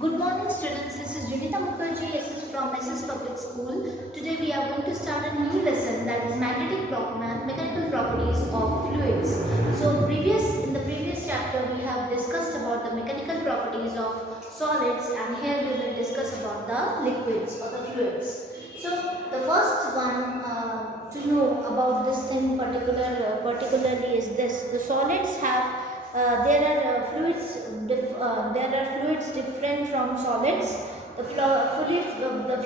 Good morning students, this is Junita Mukherjee from SS Public School. Today we are going to start a new lesson, that is mechanical properties of fluids. So in the previous chapter we have discussed about the mechanical properties of solids, and here we will discuss about the liquids or the fluids. So the first one to know about this thing particularly is this: the solids have there are fluids different from solids. The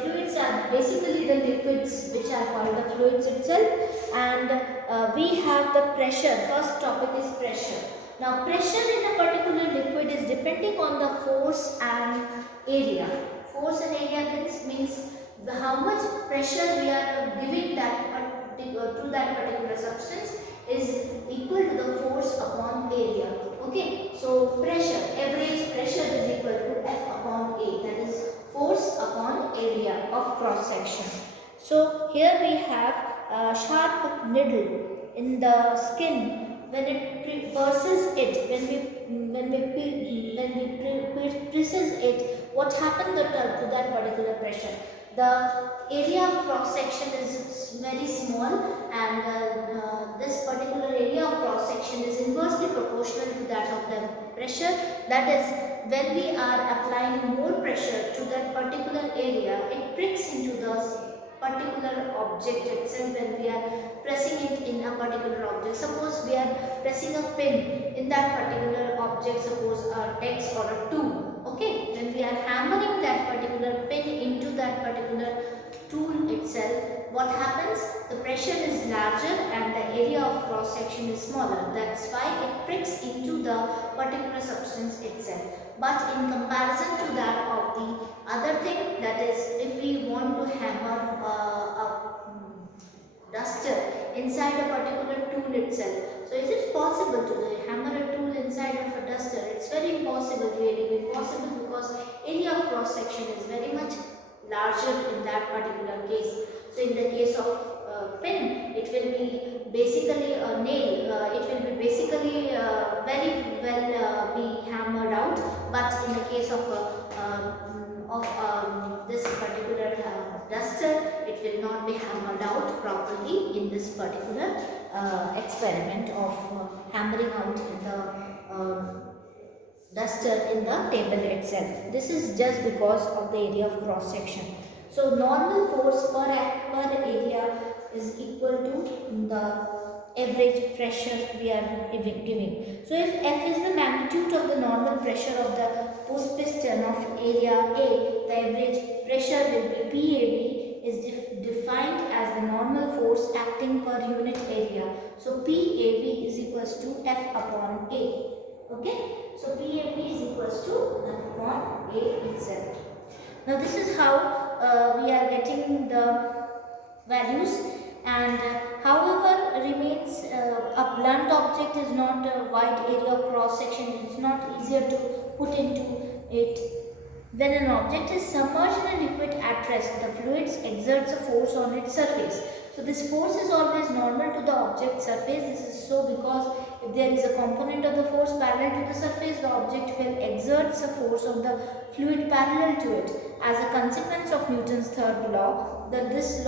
fluids are basically the liquids which are called the fluids itself, and we have the pressure. First topic is pressure. Now pressure in a particular liquid is depending on the force and area. Force and area means how much pressure we are giving to that particular substance is equal to the force upon area. Okay, so pressure, average pressure is equal to F upon A, that is force upon area of cross section. So here we have a sharp needle in the skin. When it presses it, when we presses it, what happened to that particular pressure? The area of cross section is very small, and this particular area of cross section is inversely proportional to that of the pressure. That is, when we are applying more pressure to that particular area, it pricks into the particular object itself. When we are pressing it in a particular object, suppose we are pressing a pin in that particular object, suppose a X or a 2. Okay, when we are hammering that particular pin into that particular tool itself, what happens? The pressure is larger and the area of cross section is smaller. That's why it pricks into the particular substance itself. But in comparison to that of the other thing, that is, if we want to hammer a duster inside a particular tool itself, so is it possible to hammer a tool inside of a duster? It's very impossible, really impossible, because area of cross section is very much larger in that particular case. So in the case of pin, it will be basically a nail, it will be basically very well be hammered out, but in the case of this particular duster, it will not be hammered out properly in this particular experiment of hammering out in the duster in the table itself. This is just because of the area of cross section. So normal force per area is equal to the average pressure we are giving. So if F is the magnitude of the normal pressure of the push piston of area A, the average pressure will be PAV, is defined as the normal force acting per unit area. So PAV is equals to F upon A. Okay, so PAV is equals to F upon A itself. Now this is how we are getting the values, and however remains a blunt object is not a wide area of cross section. It's not easier to put into it. When an object is submerged in a liquid at rest, the fluids exerts a force on its surface. So this force is always normal to the object surface. This is so because if there is a component of the force parallel to the surface, the object will exert a force of the fluid parallel to it. As a consequence of Newton's third law, this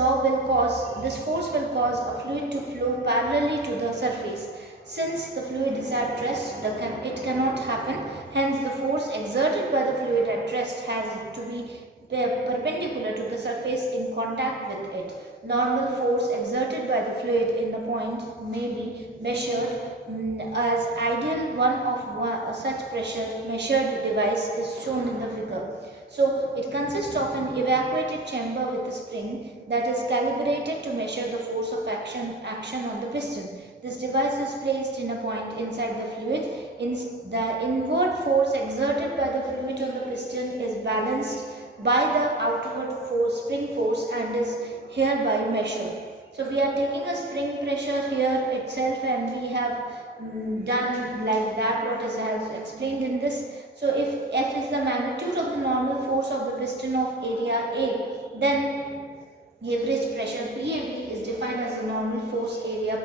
force will cause a fluid to flow parallelly to the surface. Since the fluid is at rest, it cannot happen. Hence, the force exerted by the fluid at rest has to be perpendicular to the surface in contact with it. Normal force exerted by the fluid in a point may be measured as ideal. One of such pressure measured device is shown in the figure. So it consists of an evacuated chamber with a spring that is calibrated to measure the force of action on the piston. This device is placed in a point inside the fluid. The inward force exerted by the fluid on the piston is balanced by the outward force, spring force, and is hereby measured. So we are taking a spring pressure here itself, and we have done like that what is as explained in this. So if F is the magnitude of the normal force of the piston of area A, then average pressure PAV is defined as the normal force area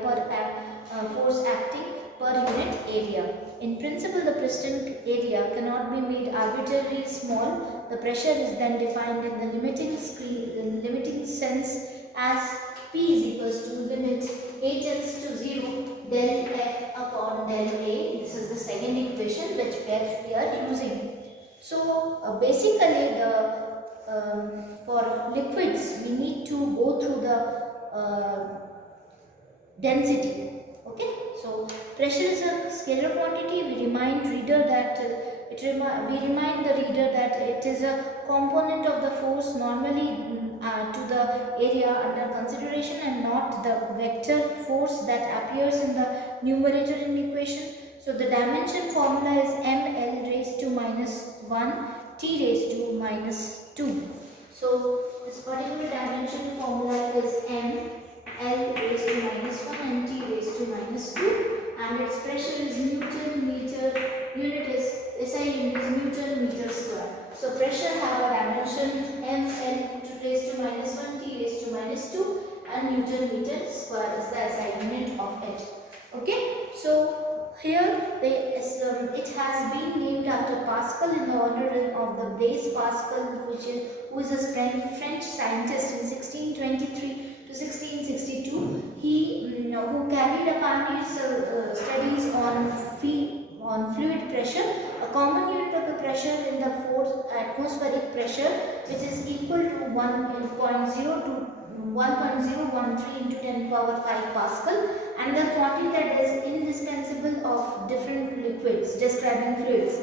force acting per unit area. In principle, the piston area cannot be made arbitrarily small. The pressure is then defined in the limiting sense as P is equals to limit A tends to 0 del F upon del A. This is the second equation which we are using. So basically, for liquids we need to go through the density. Okay, so pressure is a scalar quantity. We remind reader that we remind the reader that it is a component of the force normally to the area under consideration, and not the vector force that appears in the numerator in equation. So the dimension formula is ml raised to minus 1 t raised to minus 2. So this particular dimension formula is m L raised to minus 1 and T raised to minus 2, and its pressure is Newton meter, unit is SI unit is Newton meter square. So pressure have a dimension ML raised to minus 1, T raised to minus 2, and Newton meter square is the SI unit of it. Okay, so here it has been named after Pascal in the honor of the Blaise Pascal, who is a French scientist in 1623 to 1662. He who carried a pioneer studies on fluid pressure. A common unit of the pressure in the force atmospheric pressure, which is equal to 1.0 to 1.013 into 10 power 5 Pascal, and the quantity that is indispensable of different liquids, describing fluids.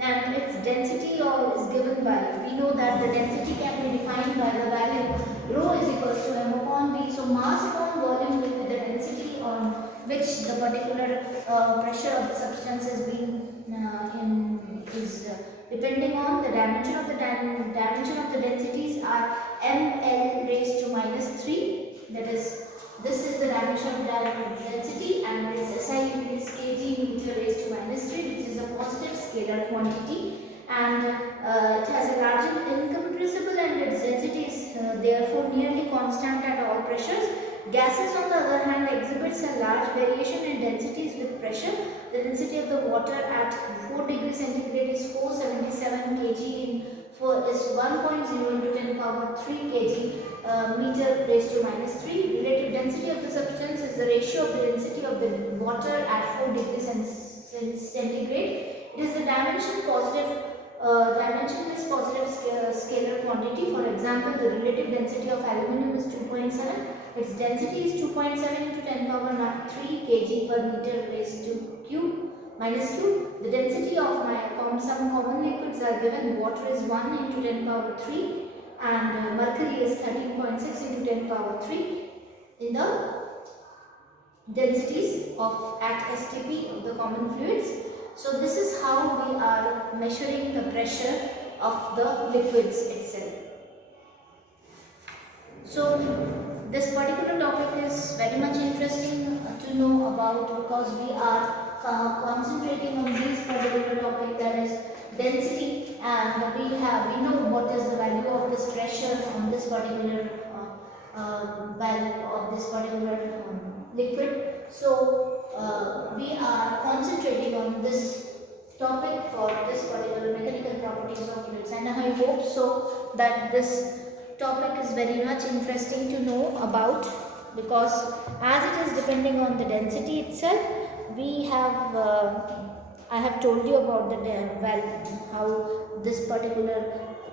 And its density is given by, we know that the density can be defined by the value rho is equals to m upon v. So mass upon volume will be the density on which the particular pressure of the substance is being depending on the dimension of the dimension of the densities are ml raised to minus 3. That is, this is the dimension of the density, and its SI unit is kg meter raised to minus 3, which is a positive scalar quantity, and it has a large incompressible, and its density is therefore nearly constant at all pressures. Gases, on the other hand, exhibits a large variation in densities with pressure. The density of the water at 4 degrees centigrade is 477 kg is 1.0 into 10 power 3 kg meter raised to minus 3. Relative density of the substance is the ratio of the density of the water at 4 degrees centigrade. It is the dimensionless positive scalar quantity. For example, the relative density of aluminum is 2.7. Its density is 2.7 into 10 power 3 kg per meter raised to minus q. The density of some common liquids are given. Water is 1 into 10 power 3, and mercury is 13.6 into 10 power 3 in the densities of at STP of the common fluids. So this is how we are measuring the pressure of the liquids itself. So this particular topic is very much interesting to know about, because we are concentrating on this particular topic, that is density, and we know what is the value of this pressure on this particular value of this particular liquid. So we are concentrating on this topic for this particular mechanical properties of fluids, and I hope so that this topic is very much interesting to know about, because as it is depending on the density itself, we have I have told you about how this particular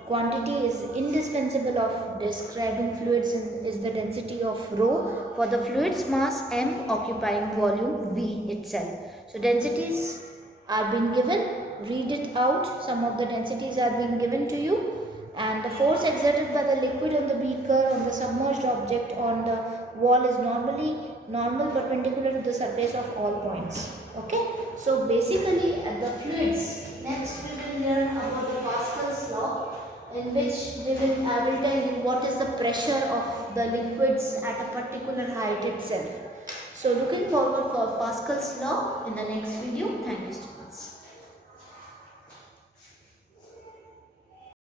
quantity is indispensable of describing fluids is the density of rho for the fluid's mass m occupying volume v itself. So densities are being given, read it out. Some of the densities are being given to you. And the force exerted by the liquid on the beaker, on the submerged object, on the wall is normal perpendicular to the surface of all points. Okay, so basically the fluids, next we will learn about the Pascal's law, in which I will tell you what is the pressure of the liquids at a particular height itself. So looking forward for Pascal's law in the next video. Thank you.